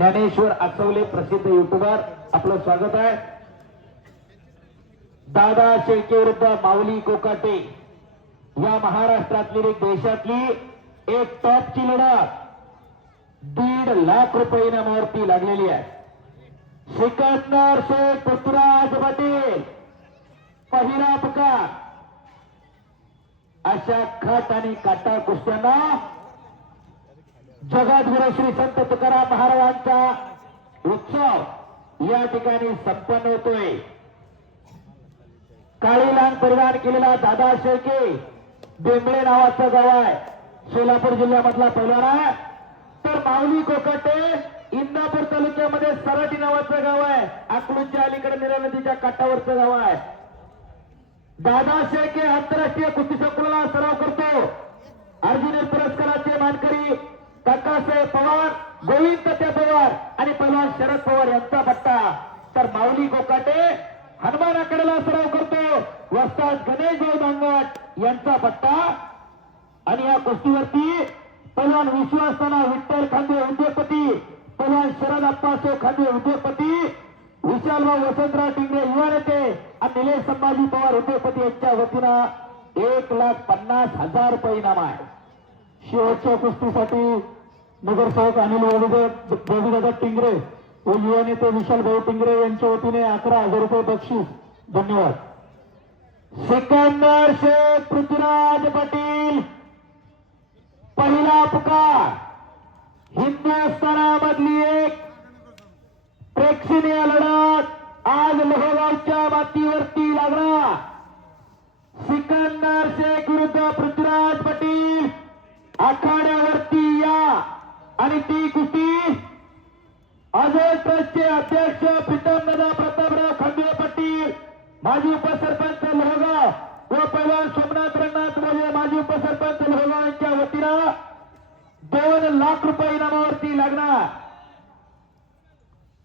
ज्ञानेश्वर आचवले प्रसिद्ध युट्यूबर आपलं स्वागत आहे। दादा शेळके विरुद्ध माऊली कोकाटे या महाराष्ट्रातली एक देशातली एक टॉपची लढत 1.5 लाख रुपये इनामावरती लागलेली आहे। सिकंदर शेख पृथ्वीराज पाटील पहिला पुकार। अशा खट आणि काटा कुस्त्यांना जगद्गुरु श्री संत तुकाराम महाराजांचा उत्सव या ठिकाणी संपन्न होतोय। काळी लांग परिधान केलेला दादा शेळके बेंबळे नावाचं गाव आहे, सोलापूर जिल्ह्यामधला पहिलवान आहे। तर माऊली कोकाटे इंदापूर तालुक्यामध्ये सराटी नावाचं गाव आहे, अकलूजच्या अलीकडे निरा नदीच्या काठावरचं गाव आहे। दादा शेळके आंतरराष्ट्रीय कुस्ती संकुलाला सराव करतो। अर्जुन पुरस्काराचे मानकरी काकासाहेब पवार, गोविंद तत्या पवार आणि पहिलवान शरद पवार यांचा पट्टा। तर माऊली कोकाटे हनुमानाकडेला सराव करतो, वस्ताद गणेश भाऊ दांगट यांचा पट्टा। आणि या कुस्तीवरती पहिलवान विश्वासताना विठ्ठल खांदे उद्योगपती, पहिलवान शरद अप्पासो खांदे उद्योगपती, विशालभाऊ वसंतराव टिंगरे युवा नेते आणि निलेश संभाजी पवार उद्योगपती यांच्या वतीनं 1,50,000 रुपये इनाम आहे। शेवटच्या कुस्तीसाठी नगरसेवक अनिल रविदादा टिंगरे व युवा नेते विशाल भाऊ टिंगरे यांच्या वतीने 11,000 रुपये बक्षीस। धन्यवाद। सिकंदर शेख पृथ्वीराज पाटील पहिला पुकार। हिंदुस्थानामधली एक प्रेक्षणीय लढत आज लोहगावच्या मातीवरती लागला। सिकंदर शेख विरुद्ध पृथ्वीराज पाटील आखाड्यावरती या आणि ती कुस्ती अजय ट्रस्टचे अध्यक्ष प्रीतमदादा प्रतापराव खांदे पाटील, माजी उपसरपंच लोहगाव व पहिलवान सोमनाथ रंगनाथ मोजे माजी उपसरपंच लोहगाव यांच्या वतीनं 2 लाख रुपये इनामावरती लागणार।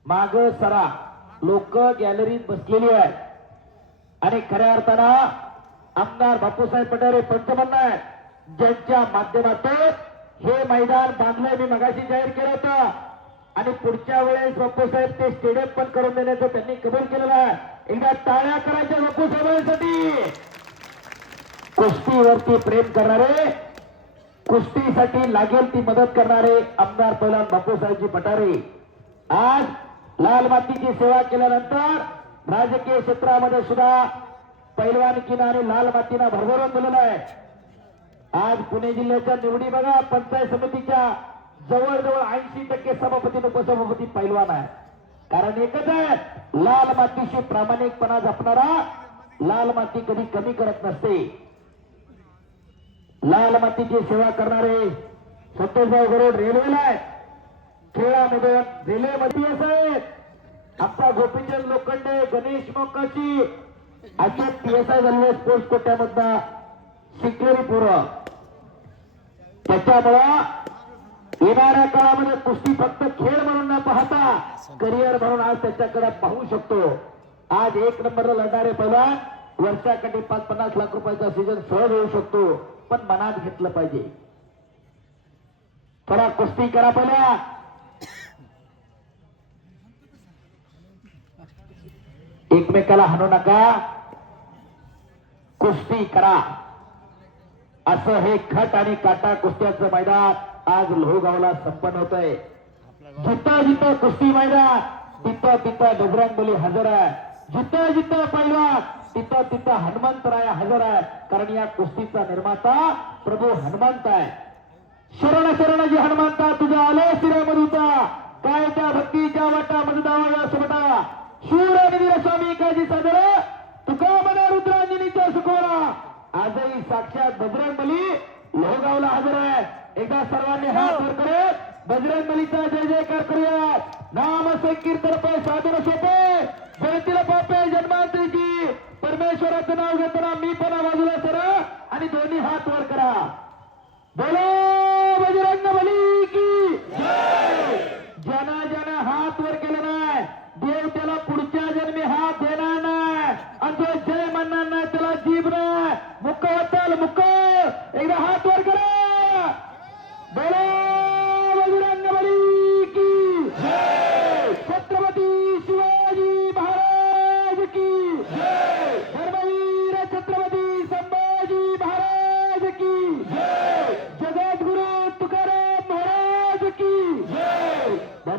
माग सरा लोक गॅलरीत बसलेली आहेत आणि खऱ्या अर्थानं आमदार बापूसाहेब पठारे पंचमन्न आहेत, ज्यांच्या माध्यमातून हे मैदान बांधलंय। मी मगाशी जाहीर केलं होतं आणि पुढच्या वेळेस बापूसाहेब ते स्टेडियम पण करून देण्याचं त्यांनी कबूल केलेलं आहे। एकदा टाळ्या करायच्या बापूसाहेबांसाठी। कुस्तीवरती प्रेम करणारे, कुस्तीसाठी लागेल ती मदत करणारे आमदार पहिलवान बापूसाहेबजी पठारे आज लाल मातीची सेवा केल्यानंतर राजकीय क्षेत्रामध्ये सुद्धा पैलवानकीनं आणि लाल मातीनं भरभरून दिलेलं आहे। आज पुणे जिल्ह्याच्या निवडी बघा, पंचायत समितीच्या जवळजवळ 80% सभापती उपसभापती पैलवान आहे। कारण एकच आहे, लाल मातीशी प्रामाणिकपणा जपणारा, लाल माती कधी कमी करत नसते। लाल मातीची सेवा करणारे संतोषभाऊ गरुड रेल्वेला आहे, खेळामधून रेल्वेमध्ये आहेत। आमचा गोपीचंद लोखंडे, गणेश मोकाशी अशा PSI झालेल्या स्पोर्ट्स कोट्यामधला शिकलेली पोरं। त्याच्यामुळं येणाऱ्या काळामध्ये कुस्ती फक्त खेळ म्हणून न पाहता करिअर म्हणून आज त्याच्याकडे पाहू शकतो। आज 1 नंबरला लढणारे पहिलवान वर्षाकाठी 5-50 लाख रुपयाचा सीजन सहज होऊ शकतो, पण मनात घेतलं पाहिजे। थोडा कुस्ती करा पहिला, एकमेकाला हाणू नका, कुस्ती करा। असं हे खट आणि काटा कुस्त्याचं मैदान आज लोहगावला संपन्न होत आहे। जिथं जिथं कुस्ती मैदान तिथं तिथं बजरंगबली हजर आहे, जिथं जिथं पैलवान तिथं तिथं हनुमंतराय हजर आहे। कारण या कुस्तीचा निर्माता प्रभू हनुमंत आहे। शरण शरण जी हनुमंता तुझ्या आले शिरामधूता, काय त्या भक्तीच्या वाटा मजदावा या सुमटा, शूर निवीर स्वामी काजी सादर तुका मना रुद्रांजनीच्या सुखोरा। आजही साक्षात बजरंगबली लोहगावला हजर आहे। एकदा सर्वांनी हात वर करत बजरंगबलीचा जय जयकार करूया। नाम संकीर्तन पाय साधन सोपे, जयतीला पापे जन्मांतरीची, परमेश्वराचं नाव घेताना मी पण बाजूला सरा आणि दोन्ही हात वर करा। बोलो बजरंगबली की जय। ज्यानं ज्यानं हात वर केलं नाही देव त्याला पुढच्या जन्मी हात देणार नाही, आणि जो जय म्हणणार नाही त्याला जीभ नाही, मुक्क वाचाल मुक्क। एकदा हात वर करा, बोलो बजरंगबली की जय।